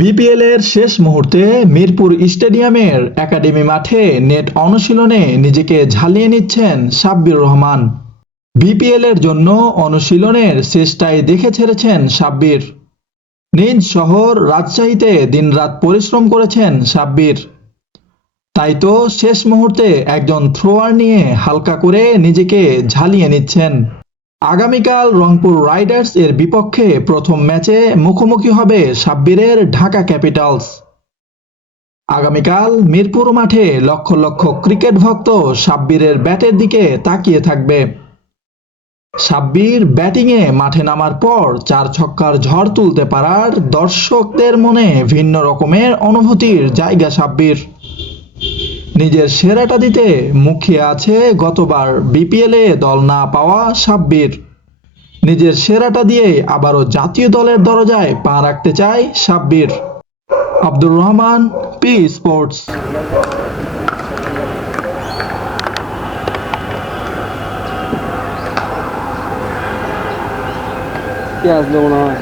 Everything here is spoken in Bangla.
বিপিএল এর শেষ মুহূর্তে মিরপুর স্টেডিয়ামের একাডেমি মাঠে নেট অনুশীলনে নিজেকে ঝালিয়ে নিচ্ছেন সাব্বির রহমান। বিপিএল এর জন্য অনুশীলনের শেষটাই দেখে ছেড়েছেন সাব্বির। নিজ শহর রাজশাহীতে দিনরাত পরিশ্রম করেছেন সাব্বির। তাই তো শেষ মুহূর্তে একজন থ্রোয়ার নিয়ে হালকা করে নিজেকে ঝালিয়ে নিচ্ছেন। আগামীকাল রংপুর রাইডার্স এর বিপক্ষে প্রথম ম্যাচে মুখোমুখি হবে সাব্বিরের ঢাকা ক্যাপিটালস। আগামীকাল মিরপুর মাঠে লক্ষ লক্ষ ক্রিকেট ভক্ত সাব্বিরের ব্যাটের দিকে তাকিয়ে থাকবে। সাব্বির ব্যাটিংয়ে মাঠে নামার পর 4 ছক্কার ঝড় তুলতে পারার দর্শকদের মনে ভিন্ন রকমের অনুভূতির জায়গা সাব্বির। নিজের সেরাটা দিতে মুখিয়ে আছে গতবার বিপিএলে দল না পাওয়া সাব্বির। নিজের সেরাটা দিয়ে আবারও জাতীয় দলের দরজায় পা রাখতে চায় সাব্বির। Abdur Rahman, P sports. পেঁয়াজ দেবো না হয়।